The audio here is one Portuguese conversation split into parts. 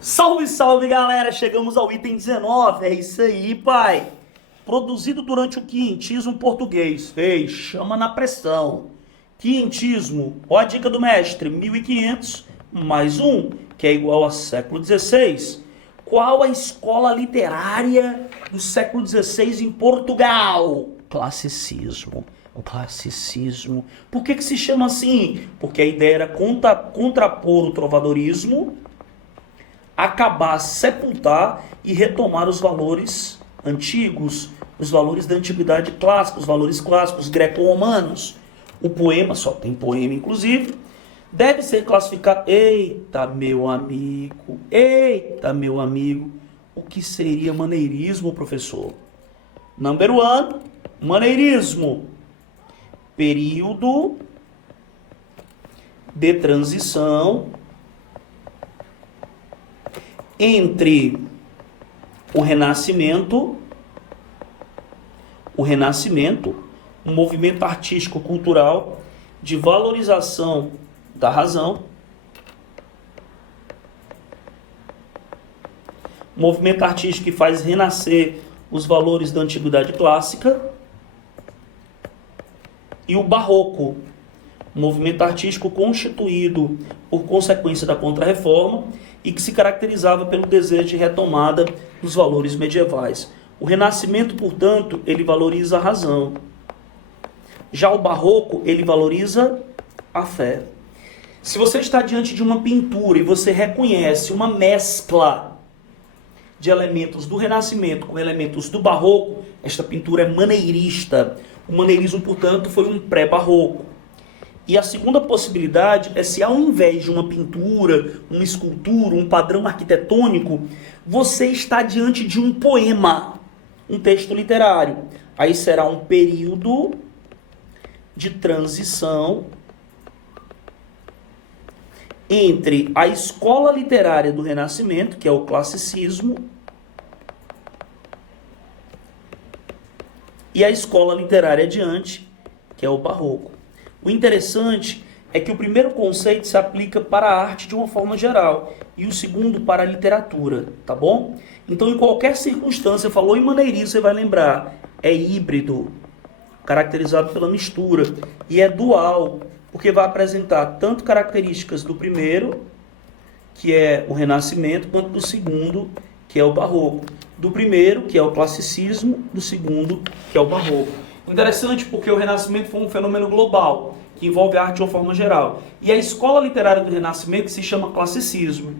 Salve, salve, galera! Chegamos ao item 19, é isso aí, pai! Produzido durante o quinhentismo português. Ei, chama na pressão. Quinhentismo, ó a dica do mestre, 1500 mais um, que é igual a século XVI. Qual a escola literária do século XVI em Portugal? Classicismo. O classicismo. Por que se chama assim? Porque a ideia era contrapor o trovadorismo, acabar, sepultar e retomar os valores antigos, os valores da antiguidade clássica, os valores clássicos greco-romanos. O poema, só tem poema inclusive, deve ser classificado... Eita, meu amigo, o que seria maneirismo, professor? Number one, maneirismo. Período de transição entre o Renascimento, um movimento artístico-cultural de valorização da razão, um movimento artístico que faz renascer os valores da antiguidade clássica, e o Barroco, um movimento artístico constituído por consequência da Contra-Reforma e que se caracterizava pelo desejo de retomada dos valores medievais. O Renascimento, portanto, ele valoriza a razão. Já o Barroco, ele valoriza a fé. Se você está diante de uma pintura e você reconhece uma mescla de elementos do Renascimento com elementos do Barroco, esta pintura é maneirista. O maneirismo, portanto, foi um pré-barroco. E a segunda possibilidade é se ao invés de uma pintura, uma escultura, um padrão arquitetônico, você está diante de um poema, um texto literário. Aí será um período de transição entre a escola literária do Renascimento, que é o classicismo, e a escola literária adiante, que é o barroco. O interessante é que o primeiro conceito se aplica para a arte de uma forma geral e o segundo para a literatura, tá bom? Então, em qualquer circunstância, falou em maneirismo, você vai lembrar, é híbrido, caracterizado pela mistura, e é dual, porque vai apresentar tanto características do primeiro, que é o Renascimento, quanto do segundo, que é o Barroco. Do primeiro, que é o classicismo, do segundo, que é o Barroco. Interessante porque o Renascimento foi um fenômeno global, que envolve a arte de uma forma geral. E a escola literária do Renascimento se chama classicismo.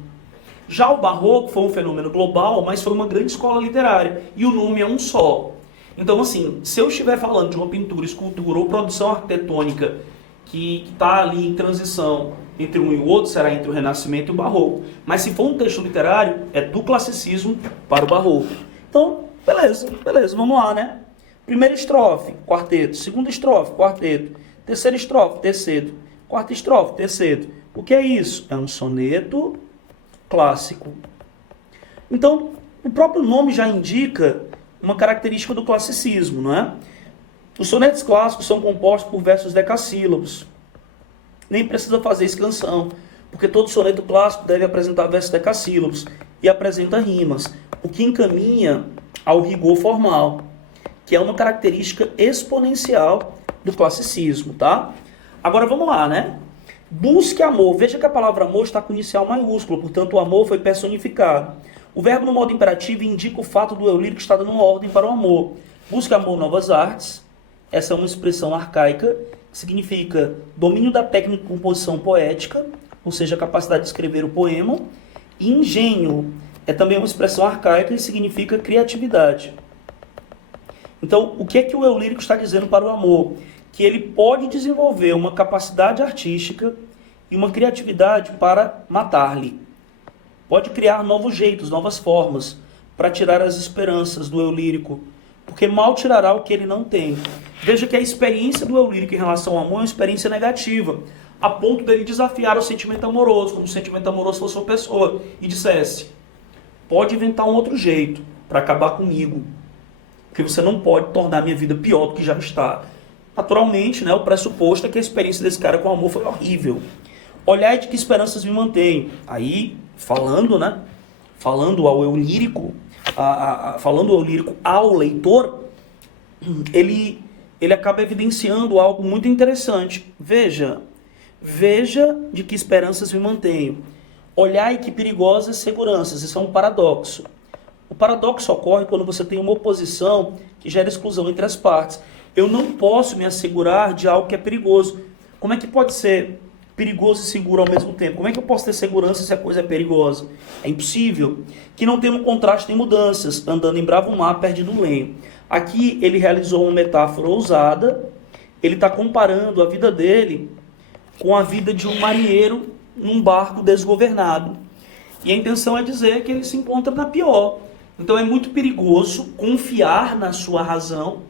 Já o Barroco foi um fenômeno global, mas foi uma grande escola literária. E o nome é um só. Então, assim, se eu estiver falando de uma pintura, escultura ou produção arquitetônica que está ali em transição entre um e o outro, será entre o Renascimento e o Barroco. Mas se for um texto literário, é do classicismo para o Barroco. Então, beleza, vamos lá, né? Primeira estrofe, quarteto. Segunda estrofe, quarteto. Terceira estrofe, terceto. Quarta estrofe, terceto. O que é isso? É um soneto clássico. Então, o próprio nome já indica uma característica do classicismo, não é? Os sonetos clássicos são compostos por versos decassílabos. Nem precisa fazer escansão, porque todo soneto clássico deve apresentar versos decassílabos e apresenta rimas, o que encaminha ao rigor formal, que é uma característica exponencial do classicismo, tá? Agora vamos lá, né? Busque amor. Veja que a palavra amor está com inicial maiúsculo, portanto o amor foi personificado. O verbo no modo imperativo indica o fato do eu lírico estar dando ordem para o amor. Busque amor, novas artes. Essa é uma expressão arcaica que significa domínio da técnica de composição poética, ou seja, a capacidade de escrever o poema. E engenho é também uma expressão arcaica e significa criatividade. Então, o que é que o eu lírico está dizendo para o amor? Que ele pode desenvolver uma capacidade artística e uma criatividade para matar-lhe. Pode criar novos jeitos, novas formas, para tirar as esperanças do eu lírico, porque mal tirará o que ele não tem. Veja que a experiência do eu lírico em relação ao amor é uma experiência negativa, a ponto dele desafiar o sentimento amoroso, como se o sentimento amoroso fosse uma pessoa, e dissesse, pode inventar um outro jeito para acabar comigo. porque você não pode tornar a minha vida pior do que já está. Naturalmente, né, o pressuposto é que a experiência desse cara com o amor foi horrível. Olhai de que esperanças me mantêm. Aí, falando ao eu lírico, falando ao lírico ao leitor, ele acaba evidenciando algo muito interessante. Veja de que esperanças me mantenho. Olhai que perigosas seguranças. Isso é um paradoxo. O paradoxo ocorre quando você tem uma oposição que gera exclusão entre as partes. Eu não posso me assegurar de algo que é perigoso. Como é que pode ser perigoso e seguro ao mesmo tempo? Como é que eu posso ter segurança se a coisa é perigosa? É impossível. Que não tem um contraste nem mudanças, andando em bravo mar, perdido no lenho. Aqui ele realizou uma metáfora ousada. Ele está comparando a vida dele com a vida de um marinheiro num barco desgovernado. E a intenção é dizer que ele se encontra na pior. Então é muito perigoso confiar na sua razão,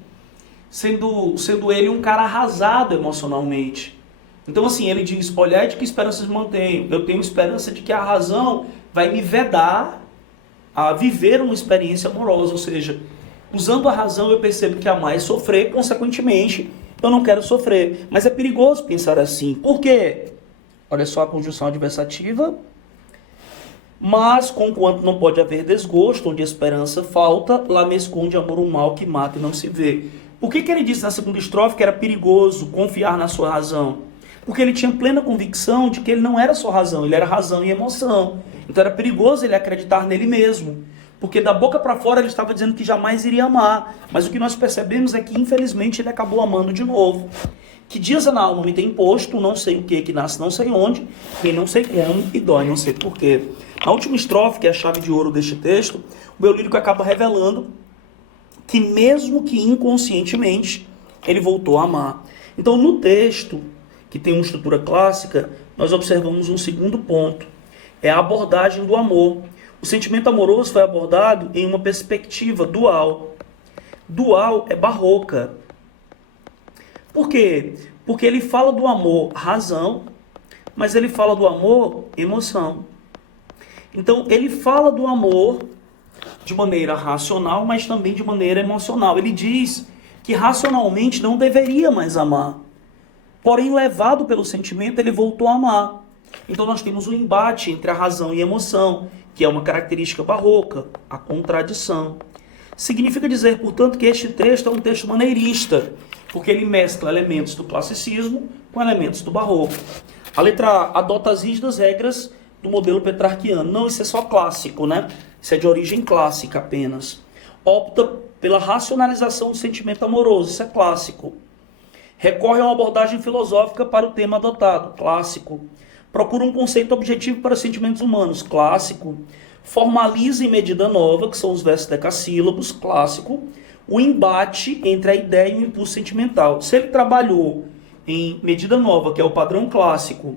sendo ele um cara arrasado emocionalmente. Então assim, ele diz, olhai de que esperanças mantenho. Eu tenho esperança de que a razão vai me vedar a viver uma experiência amorosa. Ou seja, usando a razão eu percebo que amar é sofrer, consequentemente eu não quero sofrer. Mas é perigoso pensar assim. Por quê? Olha só a conjunção adversativa. Mas, conquanto não pode haver desgosto, onde a esperança falta, lá me esconde amor um mal que mata e não se vê. Por que ele disse na segunda estrofe que era perigoso confiar na sua razão? Porque ele tinha plena convicção de que ele não era só razão, ele era razão e emoção. Então era perigoso ele acreditar nele mesmo. Porque da boca para fora ele estava dizendo que jamais iria amar. Mas o que nós percebemos é que, infelizmente, ele acabou amando de novo. Que dias na alma me tem posto, não sei o que nasce não sei onde, quem não sei como e dói não sei porquê. Na última estrofe, que é a chave de ouro deste texto, o meu lírico acaba revelando que mesmo que inconscientemente, ele voltou a amar. Então no texto, que tem uma estrutura clássica, nós observamos um segundo ponto. É a abordagem do amor. O sentimento amoroso foi abordado em uma perspectiva dual. Dual é barroca. Por quê? Porque ele fala do amor razão, mas ele fala do amor emoção. Então, ele fala do amor de maneira racional, mas também de maneira emocional. Ele diz que racionalmente não deveria mais amar. Porém, levado pelo sentimento, ele voltou a amar. Então, nós temos um embate entre a razão e a emoção, que é uma característica barroca, a contradição. Significa dizer, portanto, que este texto é um texto maneirista, porque ele mescla elementos do classicismo com elementos do barroco. A letra A adota as rígidas regras do modelo petrarquiano. Não, isso é só clássico, né? Isso é de origem clássica apenas. Opta pela racionalização do sentimento amoroso, isso é clássico. Recorre a uma abordagem filosófica para o tema adotado, clássico. Procura um conceito objetivo para os sentimentos humanos, clássico. Formaliza em medida nova, que são os versos decassílabos, clássico, o embate entre a ideia e o impulso sentimental. Se ele trabalhou em medida nova, que é o padrão clássico,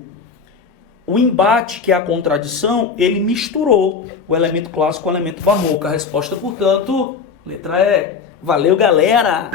o embate, que é a contradição, ele misturou o elemento clássico com o elemento barroco. A resposta, portanto, letra E. Valeu, galera!